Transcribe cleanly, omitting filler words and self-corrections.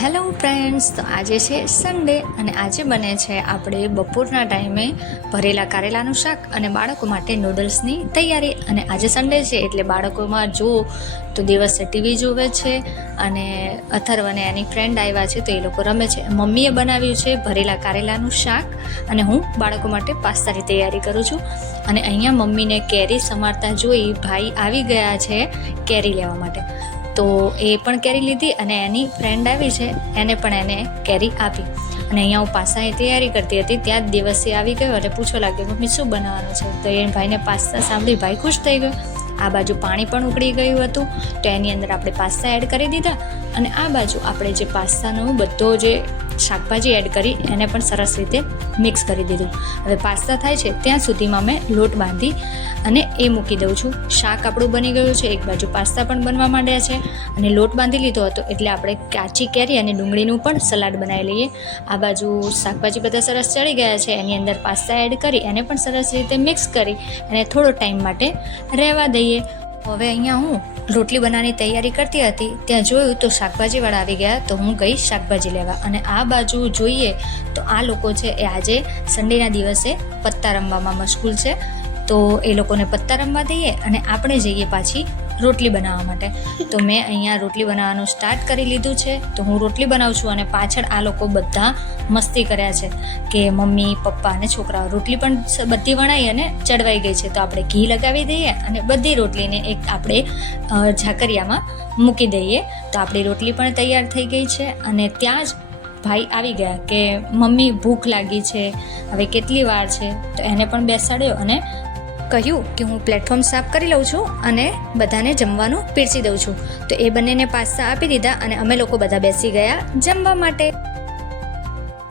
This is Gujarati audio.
હેલો ફ્રેન્ડ્સ, તો આજે છે સન્ડે અને આજે બને છે આપણે બપોરના ટાઈમે ભરેલા કારેલાનું શાક અને બાળકો માટે નૂડલ્સની તૈયારી. અને આજે સન્ડે છે એટલે બાળકોમાં જો તો દિવસે ટીવી જુએ છે અને અથર્વ અને એની ફ્રેન્ડ આવ્યા છે તો એ લોકો રમે છે. મમ્મીએ બનાવ્યું છે ભરેલા કારેલાનું શાક અને હું બાળકો માટે પાસ્તાની તૈયારી કરું છું. અને અહીંયા મમ્મીને કેરી સમારતા જોઈ ભાઈ આવી ગયા છે કેરી લેવા માટે. તો એ પણ કેરી લીધી અને એની ફ્રેન્ડ આવી છે એને પણ એને કેરી આપી. અને અહીંયા હું પાસ્તાની તૈયારી કરતી હતી ત્યાં જ દિવસે આવી ગયો અને પૂછવા લાગ્યો, મમ્મી શું બનાવવાનું છે? તો એ ભાઈને પાસ્તા સાંભળી ભાઈ ખુશ થઈ ગયો. આ બાજુ પાણી પણ ઉકળી ગયું હતું તો એની અંદર આપણે પાસ્તા એડ કરી દીધા અને આ બાજુ આપણે જે પાસ્તાનો બધો જે શાકભાજી એડ કરી એને પણ સરસ રીતે મિક્સ કરી દીધું. હવે પાસ્તા થાય છે ત્યાં સુધીમાં મેં લોટ બાંધી અને એ મૂકી દઉં છું. શાક આપણું બની ગયું છે, એક બાજુ પાસ્તા પણ બનવા માંડ્યા છે અને લોટ બાંધી લીધો હતો એટલે આપણે કાચી કેરી અને ડુંગળીનું પણ સલાડ બનાવી લઈએ. આ બાજુ શાકભાજી બધા સરસ ચડી ગયા છે, એની અંદર પાસ્તા એડ કરી એને પણ સરસ રીતે મિક્સ કરી અને થોડો ટાઈમ માટે રહેવા દઈએ. હવે અહીંયા હું રોટલી બનાવવાની તૈયારી કરતી હતી ત્યાં જોયું તો શાકભાજીવાળા આવી ગયા તો હું ગઈ શાકભાજી લેવા. અને આ બાજુ જોઈએ તો આ લોકો છે એ આજે સન્ડેના દિવસે પત્તા રમવામાં મશગુલ છે તો એ લોકોને પત્તા રમવા દઈએ અને આપણે જઈએ પાછી રોટલી બનાવવા માટે. તો મેં અહીંયા રોટલી બનાવવાનું સ્ટાર્ટ કરી લીધું છે. તો હું રોટલી બનાવું છું અને પાછળ આ લોકો બધા મસ્તી કર્યા છે કે મમ્મી પપ્પા અને છોકરાઓ. રોટલી પણ બધી વણાઈ અને ચડવાઈ ગઈ છે તો આપણે ઘી લગાવી દઈએ અને બધી રોટલીને એક આપણે ઝાકરિયામાં મૂકી દઈએ. તો આપણી રોટલી પણ તૈયાર થઈ ગઈ છે અને ત્યાં જ ભાઈ આવી ગયા કે મમ્મી ભૂખ લાગી છે, હવે કેટલી વાર છે? તો એને પણ બેસાડ્યો અને કહ્યું કે હું પ્લેટફોર્મ સાફ કરી લઉં છું અને બધાને જમવાનું પીરસી દઉં છું. તો એ બંનેને પાસ્તા આપી દીધા અને અમે લોકો બધા બેસી ગયા જમવા માટે.